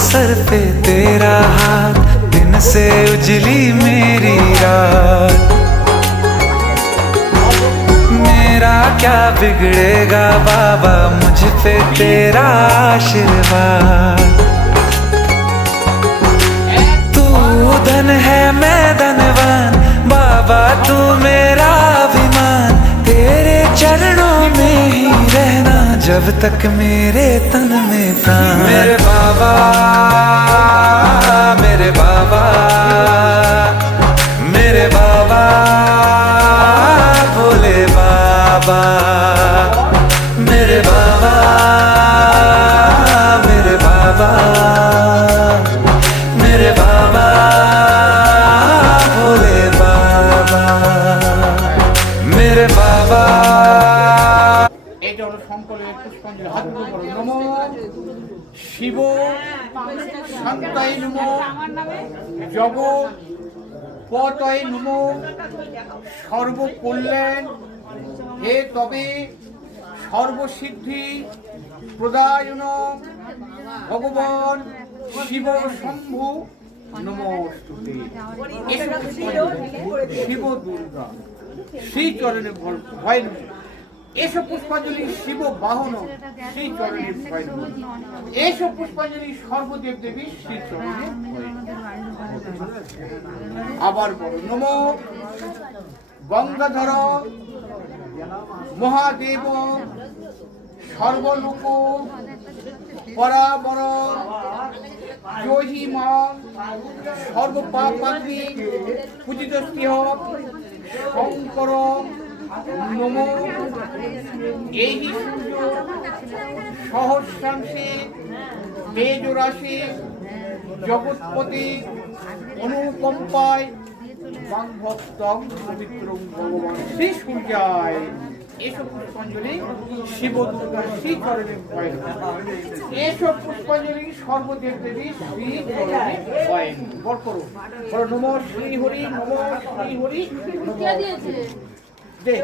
Sir पे तेरा हाथ, दिन से उजली मेरी रात। मेरा क्या बिगड़ेगा बाबा, मुझ पे तेरा आशीर्वाद। तू धन है मैं धनवान, बाबा तू मेरा अभिमान। तेरे चरणों में ही रहना जब तक मेरे तन में प्राण। मेरे बाबा, मेरे बाबा, मेरे बाबा, भोले बाबा, मेरे बाबा, मेरे बाबा, मेरे बाबा, भोले बाबा, मेरे बाबा। এটা হলো শঙ্করের পুষ্পাঞ্জলি। হাত দুটো করো। নমো শিব শান্তায় নমো, জগৎ পতয়ে নমো, সর্বকল্যাণ হে তবে সর্বসিদ্ধি প্রদায়ন ভগবান শিব শম্ভু নমস্তুতে। শিব দুর্গা শ্রী চরণে ভয় নমঃ। এসব পুষ্পাঞ্জলি শিব বাহন শ্রী চরণে ভয় নমঃ। এসব পুষ্পাঞ্জলি সর্বদেব দেবী শ্রী চরণে ভয় নমঃ। আবার বলো নমো গঙ্গাধর মহাদেব সর্বলোক পরাবর জহিমা সর্বপাপাগ্নি পূজিত স্নেহ শঙ্কর নমো। এই সূর্য সহস্রাংশে তেজরাশি জগৎপতি অনুকম্পায় ভক্তং পবিত্রং ভগবান শ্রী সূর্যায়। এসব পুষ্পাঞ্জলি শিব দুর্গা শ্রী চরণে ভয় নমঃ। এসব পুষ্পাঞ্জলি সর্বদেব দেবী শ্রী চরণে ভয় নমঃ। বল করো, বলো নমঃ শ্রী হরি, নমঃ শ্রী হরি। দে